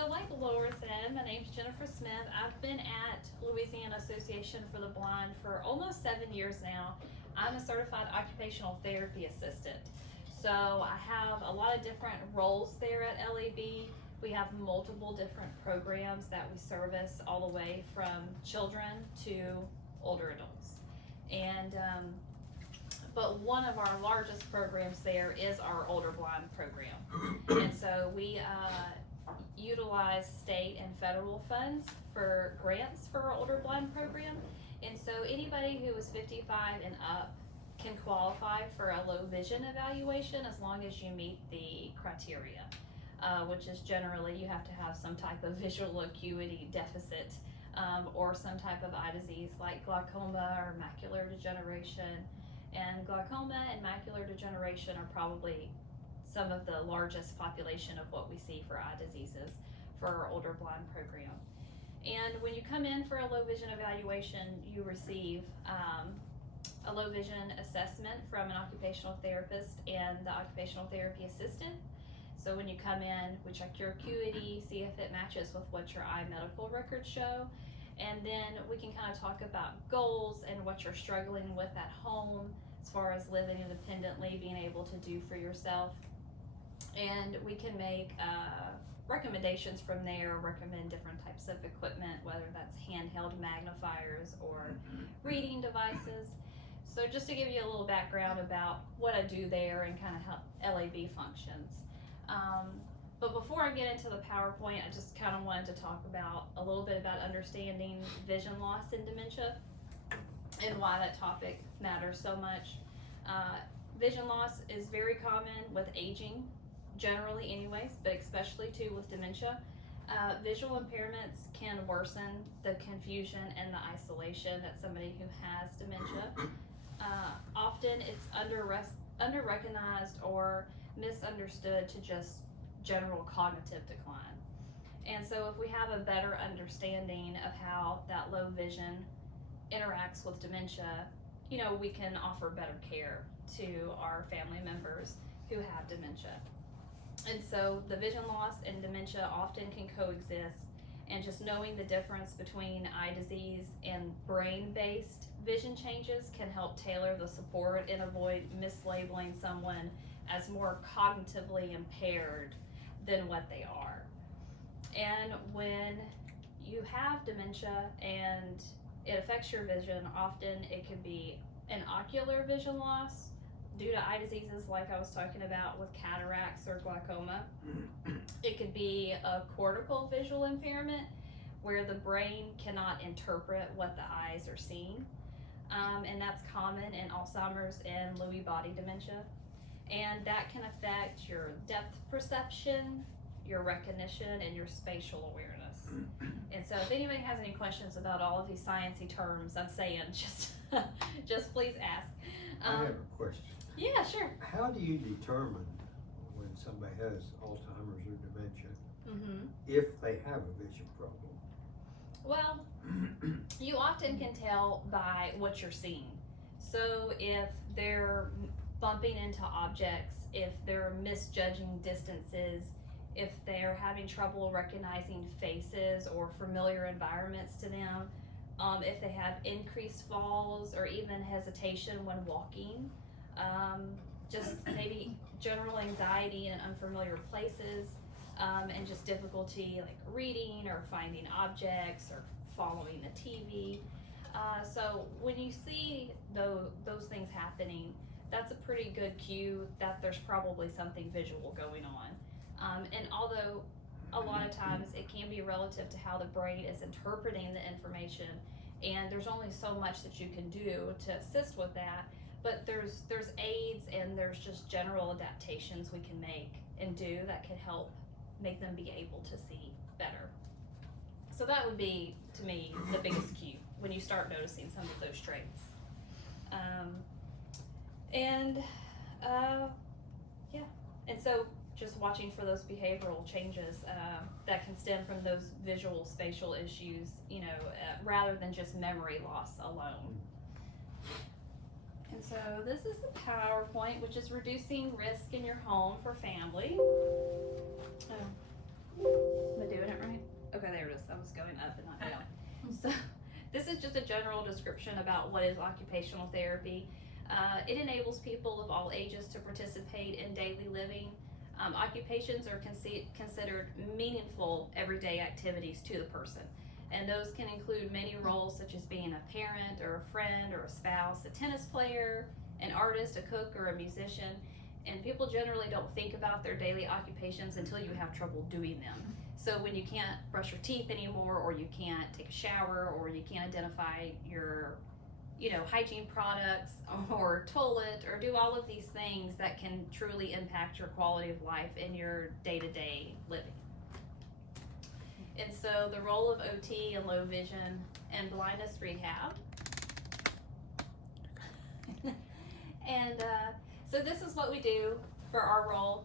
So like Laura said, my name's Jennifer Smith. I've been at Louisiana Association for the Blind for almost 7 years now. I'm a certified occupational therapy assistant. So I have a lot of different roles there at LAB. We have multiple different programs that we service all the way from children to older adults. And but one of our largest programs there is our older blind program. And so we utilize state and federal funds for grants for our older blind program. And so anybody who is 55 and up can qualify for a low vision evaluation as long as you meet the criteria, which is generally you have to have some type of visual acuity deficit or some type of eye disease like glaucoma or macular degeneration. And glaucoma and macular degeneration are probably some of the largest population of what we see for eye diseases for our older blind program. And when you come in for a low vision evaluation, you receive a low vision assessment from an occupational therapist and the occupational therapy assistant. So when you come in, we check your acuity, see if it matches with what your eye medical records show, and then we can kind of talk about goals and what you're struggling with at home as far as living independently, being able to do for yourself. And we can make recommendations from there, recommend different types of equipment, whether that's handheld magnifiers or reading devices. So just to give you a little background about what I do there and kind of how LAB functions. But before I get into the PowerPoint, I just kind of wanted to talk about a little bit about understanding vision loss and dementia and why that topic matters so much. Vision loss is very common with aging, generally anyways, but especially too with dementia. Visual impairments can worsen the confusion and the isolation that somebody who has dementia. Often it's under-recognized or misunderstood to just general cognitive decline. And so if we have a better understanding of how that low vision interacts with dementia, you know, we can offer better care to our family members who have dementia. And so the vision loss and dementia often can coexist, and just knowing the difference between eye disease and brain-based vision changes can help tailor the support and avoid mislabeling someone as more cognitively impaired than what they are. And when you have dementia and it affects your vision, often it could be an ocular vision loss due to eye diseases like I was talking about with cataracts or glaucoma. It could be a cortical visual impairment where the brain cannot interpret what the eyes are seeing. And that's common in Alzheimer's and Lewy body dementia. And that can affect your depth perception, your recognition, and your spatial awareness. And so if anybody has any questions about all of these sciencey terms I'm saying, just please ask. I have a question. Yeah, sure. How do you determine when somebody has Alzheimer's or dementia if they have a vision problem? Well, you often can tell by what you're seeing. So if they're bumping into objects, if they're misjudging distances, if they're having trouble recognizing faces or familiar environments to them, if they have increased falls or even hesitation when walking, just maybe general anxiety in unfamiliar places, and just difficulty like reading or finding objects or following the TV. So when you see those things happening, that's a pretty good cue that there's probably something visual going on. And although a lot of times it can be relative to how the brain is interpreting the information, and there's only so much that you can do to assist with that, but there's aids and there's just general adaptations we can make and do that can help make them be able to see better. So that would be, to me, the biggest cue when you start noticing some of those traits. And so just watching for those behavioral changes that can stem from those visual spatial issues, you know, rather than just memory loss alone. And so this is the PowerPoint, which is reducing risk in your home for family. I'm doing it is just a general description about what is occupational therapy. It enables people of all ages to participate in daily living. Occupations are considered meaningful everyday activities to the person. And those can include many roles such as being a parent or a friend or a spouse, a tennis player, an artist, a cook, or a musician. And people generally don't think about their daily occupations until you have trouble doing them. So when you can't brush your teeth anymore, or you can't take a shower, or you can't identify your hygiene products or toilet, or do all of these things that can truly impact your quality of life in your day-to-day living. And so the role of OT in low vision and blindness rehab. And so this is what we do for our role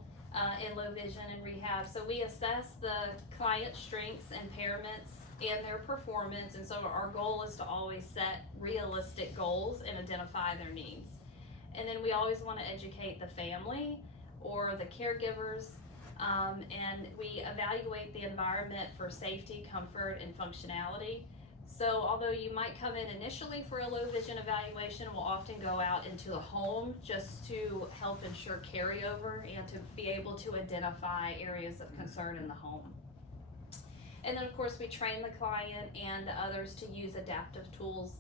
in low vision and rehab. So we assess the client's strengths, impairments, and their performance, and so our goal is to always set realistic goals and identify their needs. And then we always want to educate the family or the caregivers, and we evaluate the environment for safety, comfort, and functionality. So although you might come in initially for a low vision evaluation, we'll often go out into the home just to help ensure carryover and to be able to identify areas of concern in the home. And then of course we train the client and the others to use adaptive tools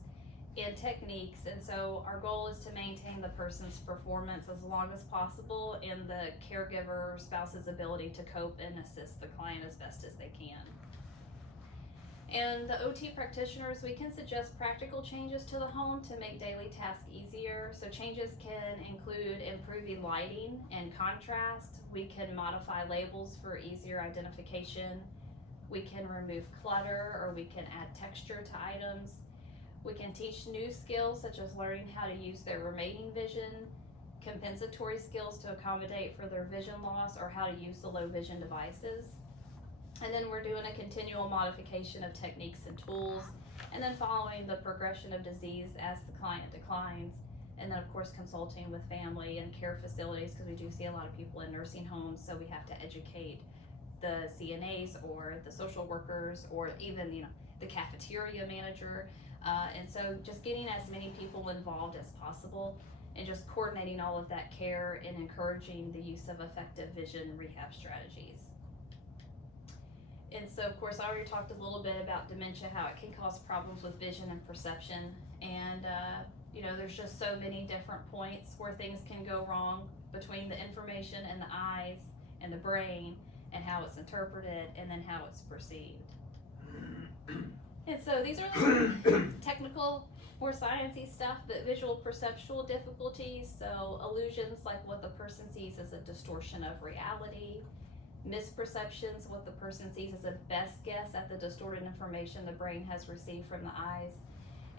and techniques, and so our goal is to maintain the person's performance as long as possible and the caregiver or spouse's ability to cope and assist the client as best as they can. And the OT practitioners, we can suggest practical changes to the home to make daily tasks easier. So changes can include improving lighting and contrast. We can modify labels for easier identification. We can remove clutter, or we can add texture to items. We can teach new skills such as learning how to use their remaining vision, compensatory skills to accommodate for their vision loss, or how to use the low vision devices. And then we're doing a continual modification of techniques and tools, and then following the progression of disease as the client declines. And then of course consulting with family and care facilities, because we do see a lot of people in nursing homes, so we have to educate the CNAs or the social workers, or even the cafeteria manager, and so just getting as many people involved as possible, and just coordinating all of that care and encouraging the use of effective vision rehab strategies. And so of course I already talked a little bit about dementia, how it can cause problems with vision and perception, and there's just so many different points where things can go wrong between the information and the eyes and the brain, and how it's interpreted, and then how it's perceived. And so these are the technical, more sciencey stuff, but visual perceptual difficulties, so illusions like what the person sees as a distortion of reality, misperceptions, what the person sees as a best guess at the distorted information the brain has received from the eyes,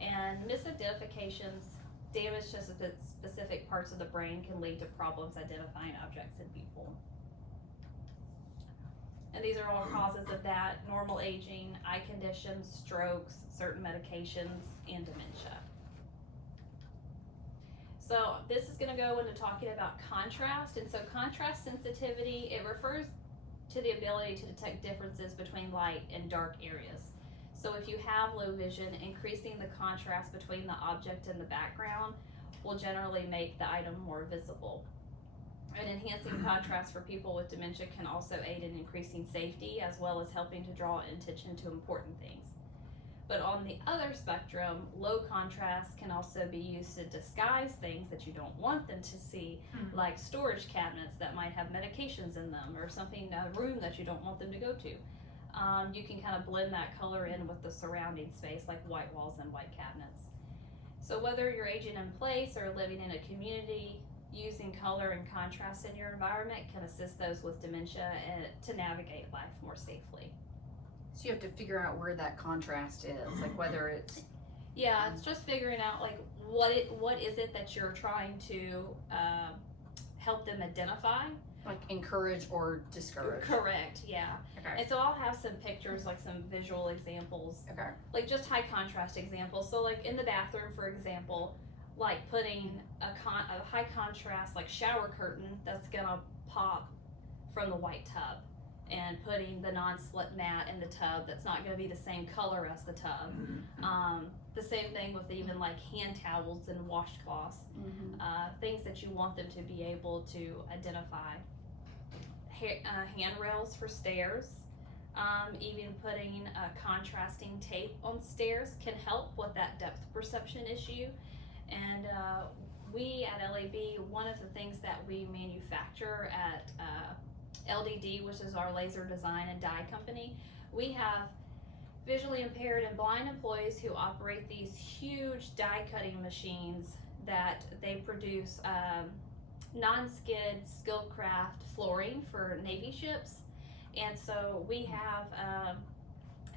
and misidentifications, damage to specific parts of the brain can lead to problems identifying objects and people. And these are all causes of that: normal aging, eye conditions, strokes, certain medications, and dementia. So this is going to go into talking about contrast. And so contrast sensitivity, it refers to the ability to detect differences between light and dark areas. So if you have low vision, increasing the contrast between the object and the background will generally make the item more visible. And enhancing contrast for people with dementia can also aid in increasing safety, as well as helping to draw attention to important things. But on the other spectrum, low contrast can also be used to disguise things that you don't want them to see, like storage cabinets that might have medications in them, or a room that you don't want them to go to. You can kind of blend that color in with the surrounding space, like white walls and white cabinets. So whether you're aging in place or living in a community, using color and contrast in your environment can assist those with dementia to navigate life more safely. So you have to figure out where that contrast is, like whether it's... Yeah, it's just figuring out like what is it that you're trying to help them identify. Like encourage or discourage. Correct, yeah. Okay. And so I'll have some pictures, like some visual examples. Okay. Like just high contrast examples. So like in the bathroom, for example, like putting a high contrast like shower curtain that's gonna pop from the white tub. and putting the non-slip mat in the tub that's not going to be the same color as the tub. The same thing with even like hand towels and washcloths, things that you want them to be able to identify. Handrails for stairs, even putting contrasting tape on stairs can help with that depth perception issue. And we at LAB, one of the things that we manufacture at LDD, which is our laser design and die company, we have visually impaired and blind employees who operate these huge die cutting machines that they produce non-skid Skillcraft flooring for Navy ships. And so we have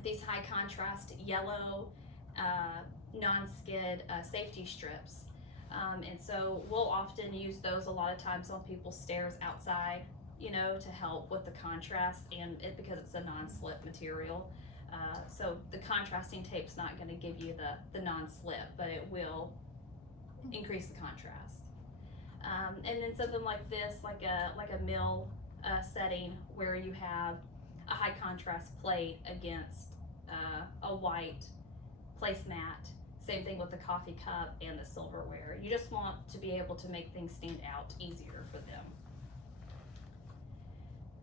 these high contrast yellow non-skid safety strips. And so we'll often use those a lot of times on people's stairs outside, you know, to help with the contrast, and because it's a non-slip material. So the contrasting tape's not going to give you the non-slip, but it will increase the contrast. And then something like this, like a mill setting where you have a high contrast plate against a white placemat. Same thing with the coffee cup and the silverware. You just want to be able to make things stand out easier for them.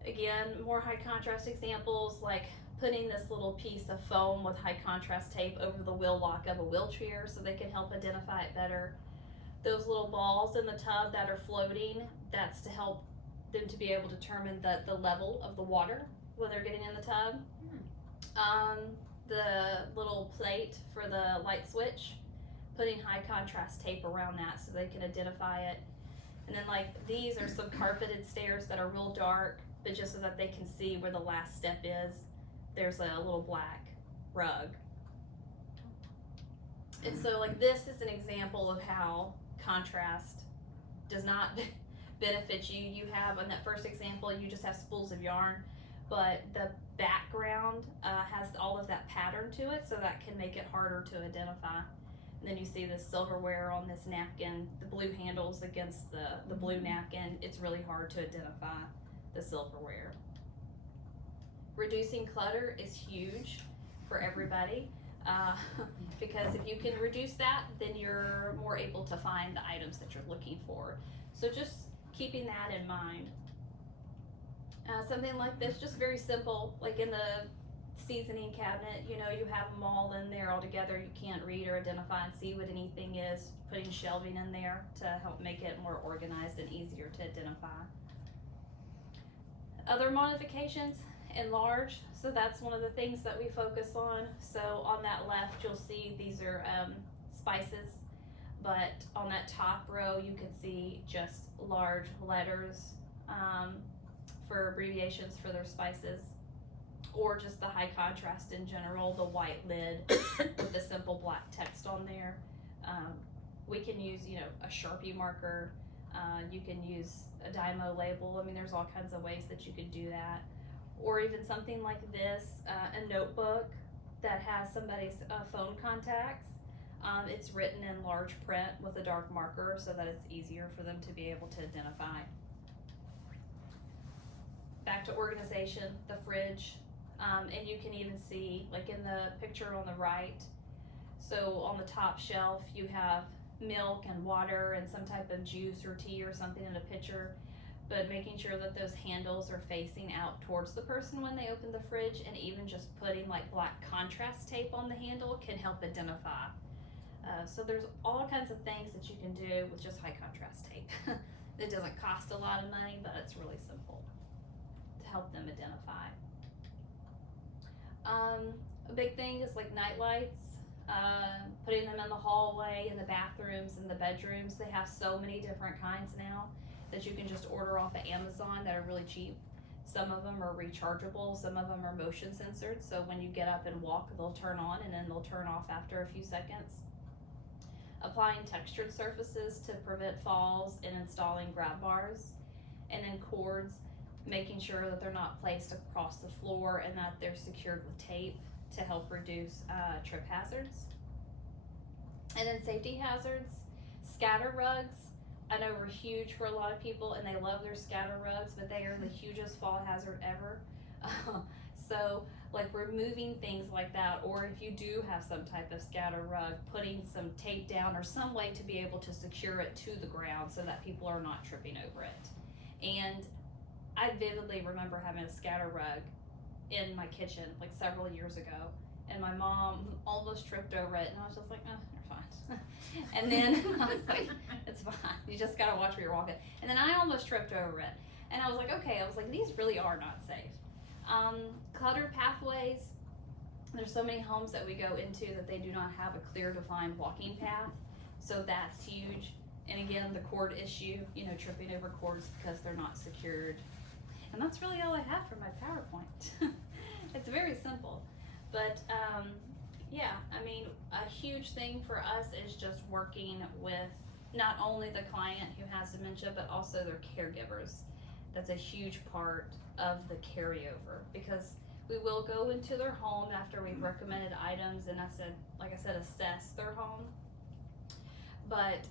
Again, more high contrast examples, like putting this little piece of foam with high contrast tape over the wheel lock of a wheelchair so they can help identify it better. Those little balls in the tub that are floating, that's to help them to be able to determine the level of the water when they're getting in the tub. The little plate for the light switch, putting high contrast tape around that so they can identify it. And then like these are some carpeted stairs that are real dark, but just so that they can see where the last step is, there's a little black rug. And so like this is an example of how contrast does not benefit you. You have, in that first example, you just have spools of yarn, but the background has all of that pattern to it, so that can make it harder to identify. And then you see this silverware on this napkin, the blue handles against the blue napkin. It's really hard to identify the silverware. Reducing clutter is huge for everybody, because if you can reduce that, then you're more able to find the items that you're looking for. So just keeping that in mind. Something like this, just very simple, like in the seasoning cabinet, you know, you have them all in there all together. You can't read or identify and see what anything is. Putting shelving in there to help make it more organized and easier to identify. Other modifications, enlarge. So that's one of the things that we focus on. So on that left, you'll see these are spices, but on that top row, you can see just large letters for abbreviations for their spices, or just the high contrast in general, the white lid with the simple black text on there. We can use, you know, a Sharpie marker. You can use a Dymo label. I mean, there's all kinds of ways that you could do that. Or even something like this, a notebook that has somebody's phone contacts. It's written in large print with a dark marker so that it's easier for them to be able to identify. Back to organization, the fridge, and you can even see, like in the picture on the right, so on the top shelf you have milk and water and some type of juice or tea or something in a pitcher, but making sure that those handles are facing out towards the person when they open the fridge, and even just putting like black contrast tape on the handle can help identify. So there's all kinds of things that you can do with just high contrast tape. It doesn't cost a lot of money, but it's really simple to help them identify. A big thing is like night lights, putting them in the hallway, in the bathrooms, in the bedrooms. They have so many different kinds now that you can just order off of Amazon that are really cheap. Some of them are rechargeable, some of them are motion censored, so when you get up and walk, they'll turn on and then they'll turn off after a few seconds. Applying textured surfaces to prevent falls, and installing grab bars, and then cords, making sure that they're not placed across the floor and that they're secured with tape to help reduce trip hazards. And then safety hazards, scatter rugs. I know we're huge for a lot of people and they love their scatter rugs, but they are the hugest fall hazard ever. So, like removing things like that, or if you do have some type of scatter rug, putting some tape down or some way to be able to secure it to the ground so that people are not tripping over it. And I vividly remember having a scatter rug in my kitchen like several years ago, and my mom almost tripped over it, and I was just like, oh, you're fine. And then I was like, it's fine, you just gotta watch where you're walking. And then I almost tripped over it, and I was like, okay, I was like, these really are not safe. Cluttered pathways. There's so many homes that we go into that they do not have a clear defined walking path, so that's huge. And again, the cord issue, tripping over cords because they're not secured. And that's really all I have for my PowerPoint. It's very simple, but yeah, I mean, a huge thing for us is just working with not only the client who has dementia, but also their caregivers. That's a huge part of the carryover, because we will go into their home after we've recommended items, and like I said, assess their home. But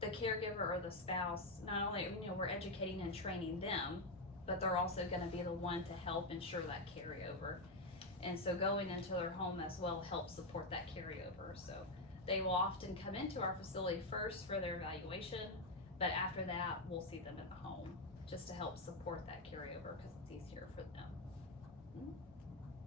the caregiver or the spouse, not only, we're educating and training them, but they're also going to be the one to help ensure that carryover. And so going into their home as well helps support that carryover. So they will often come into our facility first for their evaluation, but after that, we'll see them in the home just to help support that carryover because it's easier for them.